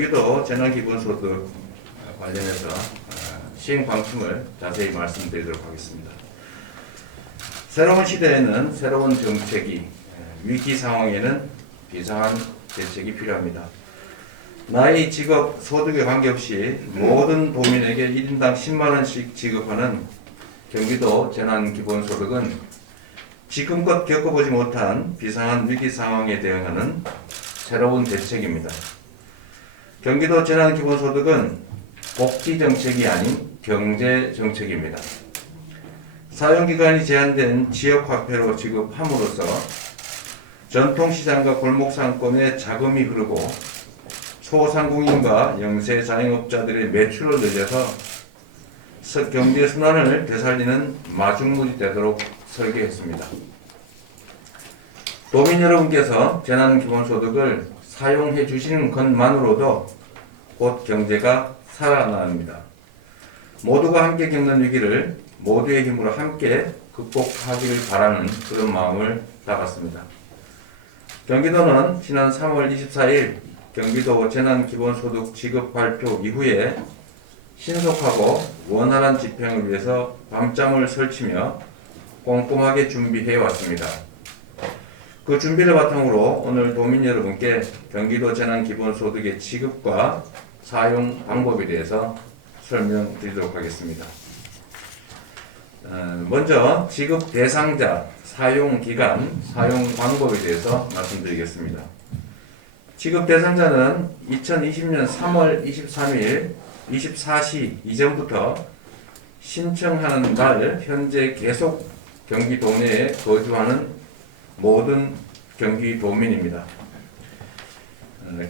경기도 재난기본소득 관련해서 시행 방침을 자세히 말씀드리도록 하겠습니다. 새로운 시대에는 새로운 정책이, 위기 상황에는 비상한 대책이 필요합니다. 나이, 직업, 소득에 관계없이 모든 도민에게 1인당 10만원씩 지급하는 경기도 재난기본소득은 지금껏 겪어보지 못한 비상한 위기 상황에 대응하는 새로운 대책입니다. 경기도 재난기본소득은 복지정책이 아닌 경제정책입니다. 사용기간이 제한된 지역화폐로 지급함으로써 전통시장과 골목상권에 자금이 흐르고 소상공인과 영세자영업자들의 매출을 늘려서 경제 순환을 되살리는 마중물이 되도록 설계했습니다. 도민 여러분께서 재난기본소득을 사용해 주시는 것만으로도 곧 경제가 살아납니다. 모두가 함께 겪는 위기를 모두의 힘으로 함께 극복하기를 바라는 그런 마음을 담았습니다. 경기도는 지난 3월 24일 경기도 재난기본소득 지급 발표 이후에 신속하고 원활한 집행을 위해서 밤잠을 설치며 꼼꼼하게 준비해 왔습니다. 그 준비를 바탕으로 오늘 도민 여러분께 경기도 재난기본소득의 지급과 사용 방법에 대해서 설명드리도록 하겠습니다. 먼저 지급 대상자, 사용 기간, 사용 방법에 대해서 말씀드리겠습니다. 지급 대상자는 2020년 3월 23일 24시 이전부터 신청하는 날 현재 계속 경기도 내에 거주하는 모든 경기도민입니다.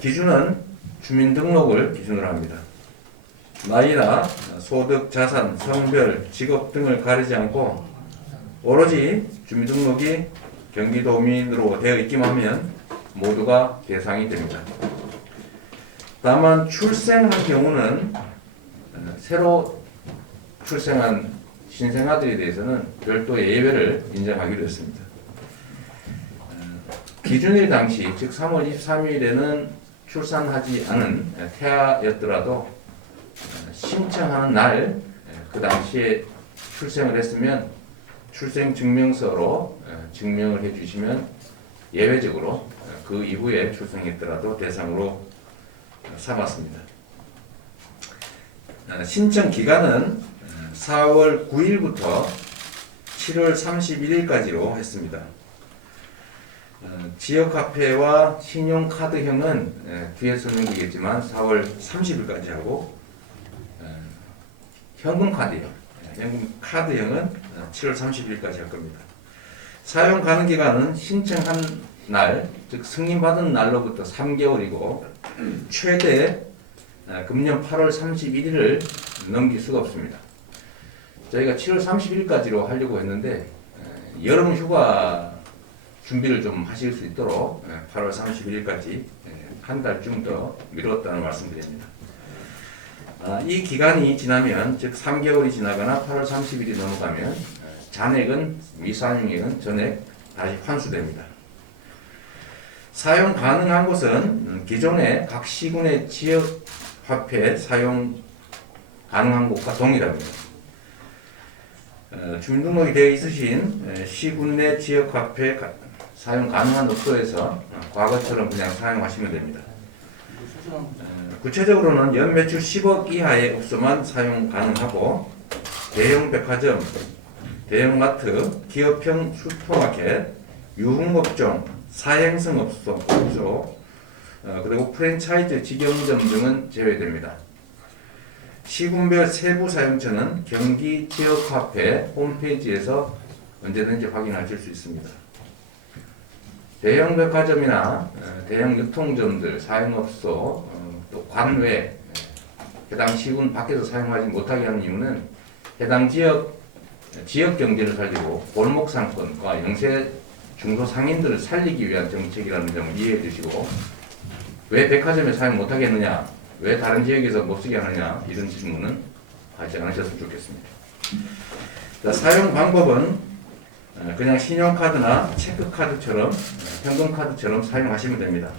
기준은 주민등록을 기준으로 합니다. 나이나 소득, 자산, 성별, 직업 등을 가리지 않고 오로지 주민등록이 경기도민으로 되어 있기만 하면 모두가 대상이 됩니다. 다만 출생한 경우는 새로 출생한 신생아들에 대해서는 별도의 예외를 인정하기로 했습니다. 기준일 당시, 즉 3월 23일에는 출산하지 않은 태아였더라도 신청하는 날, 그 당시에 출생을 했으면 출생증명서로 증명을 해주시면 예외적으로 그 이후에 출생했더라도 대상으로 삼았습니다. 신청 기간은 4월 9일부터 7월 31일까지로 했습니다. 지역화폐와 신용카드형은 뒤에 설명드리겠지만 4월 30일까지 하고 현금카드형, 현금카드형은 7월 30일까지 할 겁니다. 사용 가능 기간은 신청한 날, 즉 승인받은 날로부터 3개월이고 최대 금년 8월 31일을 넘길 수가 없습니다. 저희가 7월 30일까지로 하려고 했는데 여름 휴가 준비를 좀 하실 수 있도록 8월 31일까지 한 달쯤 더 미뤘다는 말씀드립니다. 이 기간이 지나면, 즉 3개월이 지나거나 8월 30일이 넘어가면 잔액은, 미사용액은 전액 다시 환수됩니다. 사용 가능한 곳은 기존의 각 시군의 지역화폐 사용 가능한 곳과 동일합니다. 주민등록이 되어 있으신 시군 내 지역화폐 사용 가능한 업소에서 과거처럼 그냥 사용하시면 됩니다. 구체적으로는 연매출 10억 이하의 업소만 사용 가능하고 대형 백화점, 대형마트, 기업형 슈퍼마켓, 유흥업종, 사행성 업소, 그리고 프랜차이즈 직영점 등은 제외됩니다. 시군별 세부 사용처는 경기 지역화폐 홈페이지에서 언제든지 확인하실 수 있습니다. 대형 백화점이나 대형 유통점들, 사행업소, 또 관외, 해당 시군 밖에서 사용하지 못하게 하는 이유는 해당 지역 경제를 살리고 골목 상권과 영세 중소상인들을 살리기 위한 정책이라는 점을 이해해 주시고, 왜 백화점에 사용 못하게 했느냐, 왜 다른 지역에서 못쓰게 하느냐, 이런 질문은 하지 않으셨으면 좋겠습니다. 자, 사용 방법은 그냥 신용카드나 체크카드처럼, 현금카드처럼 사용하시면 됩니다.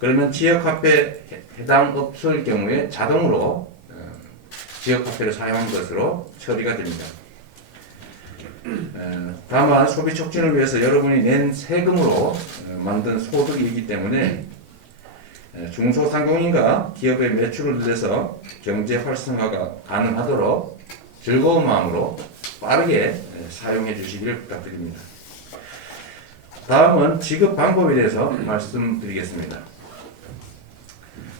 그러면 지역화폐 해당 업소일 경우에 자동으로 지역화폐를 사용한 것으로 처리가 됩니다. 다만 소비 촉진을 위해서 여러분이 낸 세금으로 만든 소득이기 때문에 중소상공인과 기업의 매출을 늘려서 경제 활성화가 가능하도록 즐거운 마음으로 빠르게 사용해 주시길 부탁드립니다. 다음은 지급 방법에 대해서 말씀드리겠습니다.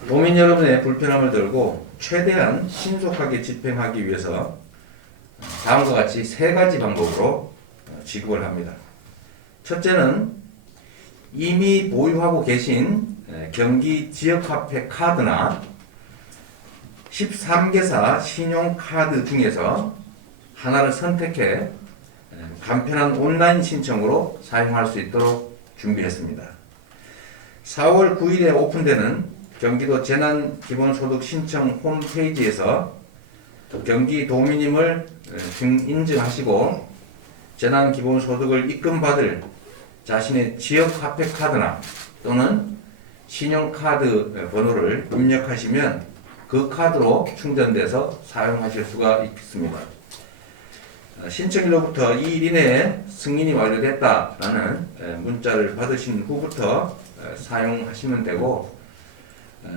도민 여러분의 불편함을 덜고 최대한 신속하게 집행하기 위해서 다음과 같이 세 가지 방법으로 지급을 합니다. 첫째는 이미 보유하고 계신 경기 지역화폐 카드나 13개사 신용카드 중에서 하나를 선택해 간편한 온라인 신청으로 사용할 수 있도록 준비했습니다. 4월 9일에 오픈되는 경기도 재난기본소득 신청 홈페이지에서 경기도민임을 인증하시고 재난기본소득을 입금받을 자신의 지역화폐 카드나 또는 신용카드 번호를 입력하시면 그 카드로 충전돼서 사용하실 수가 있습니다. 신청일로부터 2일 이내에 승인이 완료됐다라는 문자를 받으신 후부터 사용하시면 되고,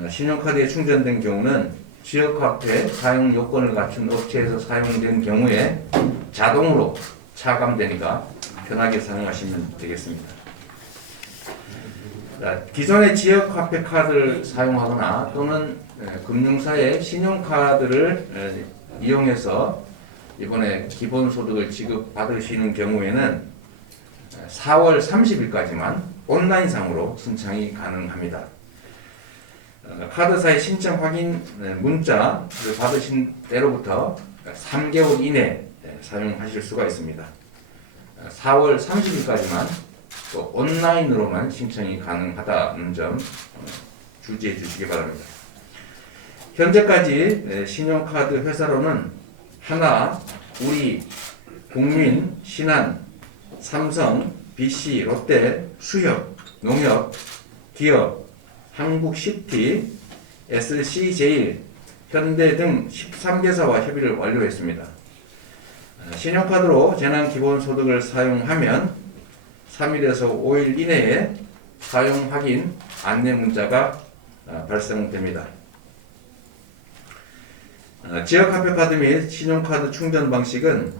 신용카드에 충전된 경우는 지역화폐 사용 요건을 갖춘 업체에서 사용된 경우에 자동으로 차감되니까 편하게 사용하시면 되겠습니다. 기존의 지역화폐 카드를 사용하거나 또는 금융사의 신용카드를 이용해서 이번에 기본소득을 지급받으시는 경우에는 4월 30일까지만 온라인상으로 신청이 가능합니다. 카드사의 신청 확인 문자를 받으신 때로부터 3개월 이내 사용하실 수가 있습니다. 4월 30일까지만 또 온라인으로만 신청이 가능하다는 점 주지해 주시기 바랍니다. 현재까지 신용카드 회사로는 하나, 우리, 국민, 신한, 삼성, BC, 롯데, 수협, 농협, 기업, 한국시티, SC제일, 현대 등 13개사와 협의를 완료했습니다. 신용카드로 재난기본소득을 사용하면 3일에서 5일 이내에 사용 확인 안내 문자가 발송됩니다. 지역화폐 카드 및 신용카드 충전 방식은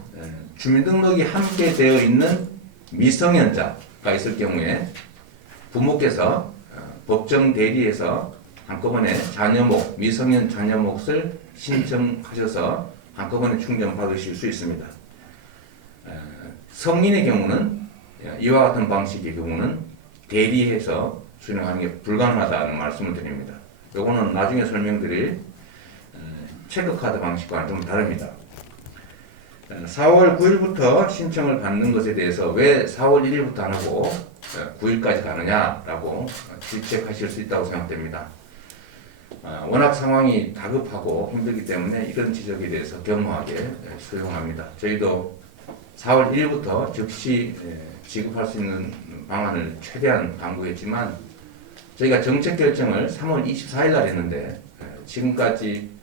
주민등록이 함께 되어 있는 미성년자가 있을 경우에 부모께서 법정 대리해서 한꺼번에 자녀목, 미성년 자녀 몫을 신청하셔서 한꺼번에 충전 받으실 수 있습니다. 성인의 경우는 이와 같은 방식의 경우는 대리해서 수령하는 게 불가능하다는 말씀을 드립니다. 이거는 나중에 설명드릴 체크카드 방식과는 좀 다릅니다. 4월 9일부터 신청을 받는 것에 대해서 왜 4월 1일부터 안 하고 9일까지 가느냐라고 질책하실 수 있다고 생각됩니다. 워낙 상황이 다급하고 힘들기 때문에 이런 지적에 대해서 겸허하게 수용합니다. 저희도 4월 1일부터 즉시 지급할 수 있는 방안을 최대한 강구했지만 저희가 정책 결정을 3월 24일 날 했는데 지금까지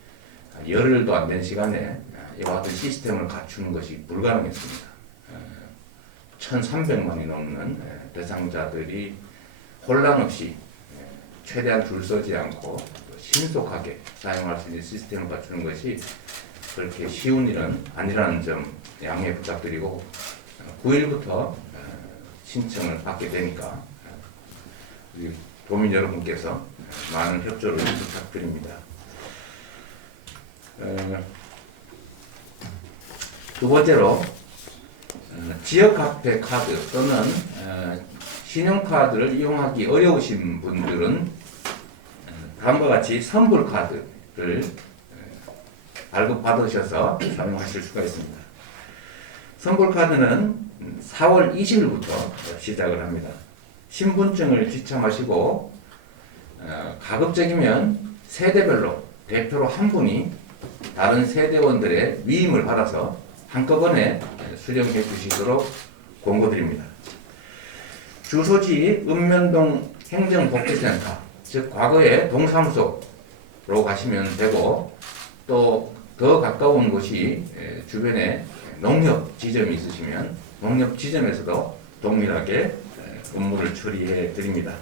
열흘도 안 된 시간에 이와 같은 시스템을 갖추는 것이 불가능했습니다. 1,300만이 넘는 대상자들이 혼란 없이 최대한 줄 서지 않고 신속하게 사용할 수 있는 시스템을 갖추는 것이 그렇게 쉬운 일은 아니라는 점 양해 부탁드리고 9일부터 신청을 받게 되니까 우리 도민 여러분께서 많은 협조를 부탁드립니다. 두 번째로 지역화폐 카드 또는 신용카드를 이용하기 어려우신 분들은 다음과 같이 선불카드를 발급받으셔서 사용하실 수가 있습니다. 선불카드는 4월 20일부터 시작을 합니다. 신분증을 지참하시고 가급적이면 세대별로 대표로 한 분이 다른 세대원들의 위임을 받아서 한꺼번에 수령해 주시도록 공고드립니다. 주소지 읍면동 행정복지센터 즉 과거에 동사무소로 가시면 되고 또 더 가까운 곳이 주변에 농협 지점이 있으시면 농협 지점에서도 동일하게 업무를 처리해 드립니다.